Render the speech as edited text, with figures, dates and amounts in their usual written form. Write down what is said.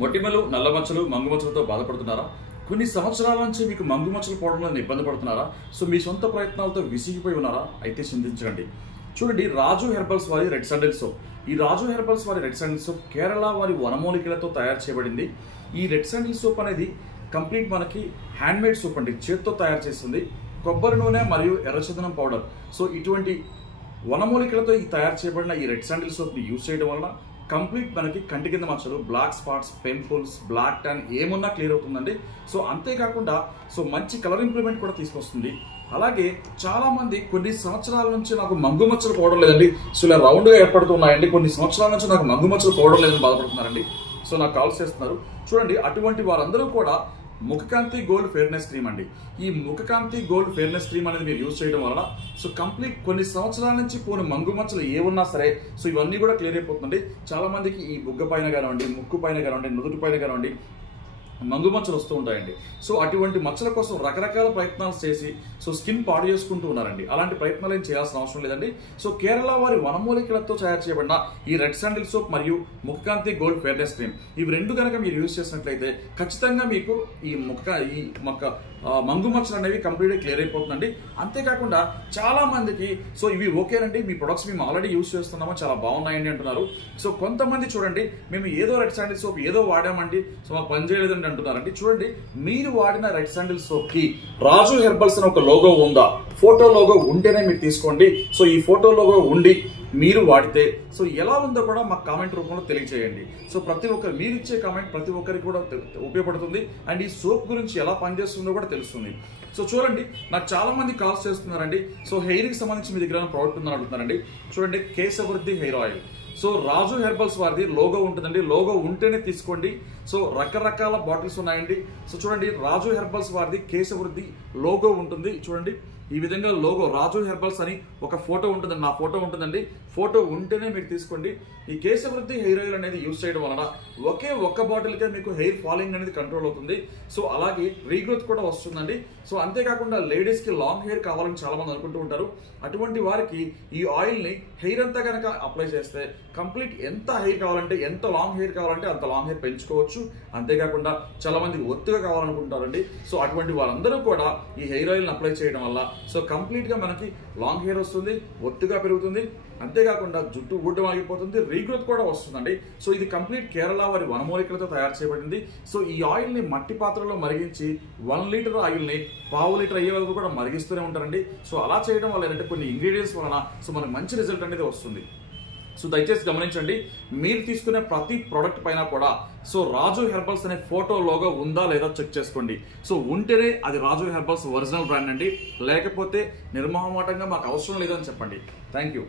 మొటిమలు, నల్లమచ్చలు, మంగుమచ్చలతో బాధపడుతున్నారా? కొన్ని సంవత్సరాల నుంచి మీకు మంగుమచ్చలు పోవడంలో ఇబ్బంది పడుతున్నారా? సో మీ సొంత ప్రయత్నాలతో విసిగిపోయి ఉన్నారా? అయితే చింతించకండి. చూడండి, రాజు హెర్బల్స్ వారి రెడ్ శాండిల్ సోప్. ఈ రాజు హెర్బల్స్ వారి రెడ్ శాండిల్ సోప్ కేరళ వారి వనమూలికలతో తయారు చేయబడింది. ఈ రెడ్ శాండిల్ సోప్ అనేది కంప్లీట్ మనకి హ్యాండ్మేడ్ సోప్ అండి, చేత్తో తయారు చేస్తుంది. కొబ్బరి నూనె మరియు ఎర్రచందనం పౌడర్, సో ఇటువంటి వనమూలికలతో తయారు చేయబడిన ఈ రెడ్ శాండిల్ సోప్ని యూజ్ చేయడం వలన కంప్లీట్ మనకి కంటి కింద మచ్చలు, black spots, pimples, black tan ఏమున్నా క్లియర్ అవుతుందండి. సో అంతేకాకుండా మంచి కలర్ ఇంప్రూవ్మెంట్ కూడా తీసుకొస్తుంది. అలాగే చాలా మంది కొన్ని సంవత్సరాల నుంచి నాకు మంగుమచ్చలు పోవడం లేదండి, సో ఇలా రౌండ్గా ఏర్పడుతున్నాయండి, కొన్ని సంవత్సరాల నుంచి నాకు మంగుమచ్చలు పోవడం లేదని బాధపడుతున్నారండి. సో నాకు కాల్ చేస్తున్నారు. చూడండి, అటువంటి వారందరూ కూడా ముఖకాంతి గోల్డ్ ఫెయిర్నెస్ క్రీమ్ అండి. ఈ ముఖకాంతి గోల్డ్ ఫెయిర్నెస్ క్రీమ్ అనేది మీరు యూజ్ చేయడం వలన కంప్లీట్ కొన్ని సంవత్సరాల నుంచి పోని మంగుమచ్చలు ఏమున్నా సరే ఇవన్నీ కూడా క్లియర్ అయిపోతుంది. చాలా మందికి ఈ బుగ్గ పైన కానివ్వండి, ముక్కు పైన కానివ్వండి, నుదుటి పైన కానివ్వండి మంగుమచ్చలు వస్తూ ఉంటాయండి. సో అటువంటి మచ్చల కోసం రకరకాల ప్రయత్నాలు చేసి స్కిన్ పాడు చేసుకుంటూ ఉన్నారండి. అలాంటి ప్రయత్నాలు ఏం చేయాల్సిన అవసరం లేదండి. సో కేరళ వారి వనమూలికలతో తయారు చేయబడిన ఈ రెడ్ శాండిల్ సోప్ మరియు ముఖకాంతి గోల్డ్ ఫెయిర్నెస్ క్రీమ్, ఇవి రెండు కనుక మీరు యూజ్ చేసినట్లయితే ఖచ్చితంగా మీకు ఈ మంగుమచ్చలు అనేవి కంప్లీట్గా క్లియర్ అయిపోతుందండి. అంతేకాకుండా చాలా మందికి ఇవి ఓకేనండి, మీ ప్రొడక్ట్స్ మేము ఆల్రెడీ యూజ్ చేస్తున్నామో చాలా బాగున్నాయండి అంటున్నారు. సో కొంతమంది చూడండి, మేము ఏదో రెడ్ శాండిల్ సోప్ ఏదో వాడామండి, మాకు పనిచేయలేదండి అంటున్నారండి. చూడండి, మీరు వాడిన రెడ్ శాండిల్ సోప్ కి రాజు హెర్బల్స్ అని ఒక లోగో ఉందా? ఫోటో లోగో ఉంటేనే మీరు తీసుకోండి. సో ఈ ఫోటో లోగో ఉండి మీరు వాడితే ఎలా ఉందో కూడా మాకు కామెంట్ రూపంలో తెలియజేయండి. సో ప్రతి ఒక్కరు మీరు ఇచ్చే కామెంట్ ప్రతి ఒక్కరికి కూడా ఉపయోగపడుతుంది. అండ్ ఈ సోప్ గురించి ఎలా పనిచేస్తుందో కూడా తెలుస్తుంది. సో చూడండి, నాకు చాలా మంది కాల్స్ చేస్తున్నారండి. హెయిర్కి సంబంధించి మీ దగ్గర ప్రోడక్ట్ ఉందని అడుగుతున్నారండి. చూడండి, కేశవృద్ధి హెయిర్ ఆయిల్. రాజు హెర్బల్స్ వారిది లోగో ఉంటుందండి, లోగో ఉంటేనే తీసుకోండి. రకరకాల బాటిల్స్ ఉన్నాయండి. చూడండి, రాజు హెర్బల్స్ వారిది కేశవృద్ధి లోగో ఉంటుంది. చూడండి, ఈ విధంగా లోగో రాజు హెర్బల్స్ అని ఒక ఫోటో ఉంటుందండి, నా ఫోటో ఉంటుందండి. ఫోటో ఉంటేనే మీరు తీసుకోండి. ఈ కేశవృద్ధి హెయిర్ ఆయిల్ అనేది యూజ్ చేయడం వలన ఒక్క బాటిల్కే మీకు హెయిర్ ఫాలింగ్ అనేది కంట్రోల్ అవుతుంది. అలాగే రీగ్రోత్ కూడా వస్తుందండి. అంతేకాకుండా లేడీస్ కి లాంగ్ హెయిర్ కావాలని చాలా మంది అనుకుంటూ ఉంటారు. అటువంటి వారికి ఈ ఆయిల్ ని హెయిర్ అంతా కనుక అప్లై చేస్తే కంప్లీట్ ఎంత హెయిర్ కావాలంటే, ఎంత లాంగ్ హెయిర్ కావాలంటే అంత లాంగ్ హెయిర్ పెంచుకోవచ్చు. అంతేకాకుండా చాలా మంది ఒత్తుగా కావాలనుకుంటారండి. అటువంటి వారందరూ కూడా ఈ హెయిర్ ఆయిల్ ని అప్లై చేయడం వల్ల కంప్లీట్ గా మనకి లాంగ్ హెయిర్ వస్తుంది, ఒత్తుగా పెరుగుతుంది. అంతేకాకుండా జుట్టు ఊడడం ఆగిపోతుంది, రీగ్రోత్ కూడా వస్తుందండి. ఇది కంప్లీట్ కేరళ వారి వనమూలికలతో తయారు చేయబడింది. ఈ ఆయిల్ ని మట్టి పాత్రలో మరిగించి 1 లీటర్ ఆయిల్ ని 1/2 లీటర్ అయ్యే వరకు కూడా మరిగిస్తూనే ఉంటారండి. అలా చేయడం వల్ల ఏంటంటే కొన్ని ఇంగ్రీడియంట్స్ వలన మనకు మంచి రిజల్ట్ అనేది వస్తుంది. దయచేసి గమనించండి, మీరు తీసుకునే ప్రతి ప్రోడక్ట్ పైన కూడా రాజు హెర్బల్స్ అనే ఫోటో లోగో ఉందా లేదా చెక్ చేసుకోండి. ఉంటేనే అది రాజు హెర్బల్స్ ఒరిజినల్ బ్రాండ్ అండి, లేకపోతే నిర్మోహమాటంగా మాకు అవసరం లేదని చెప్పండి. Thank you.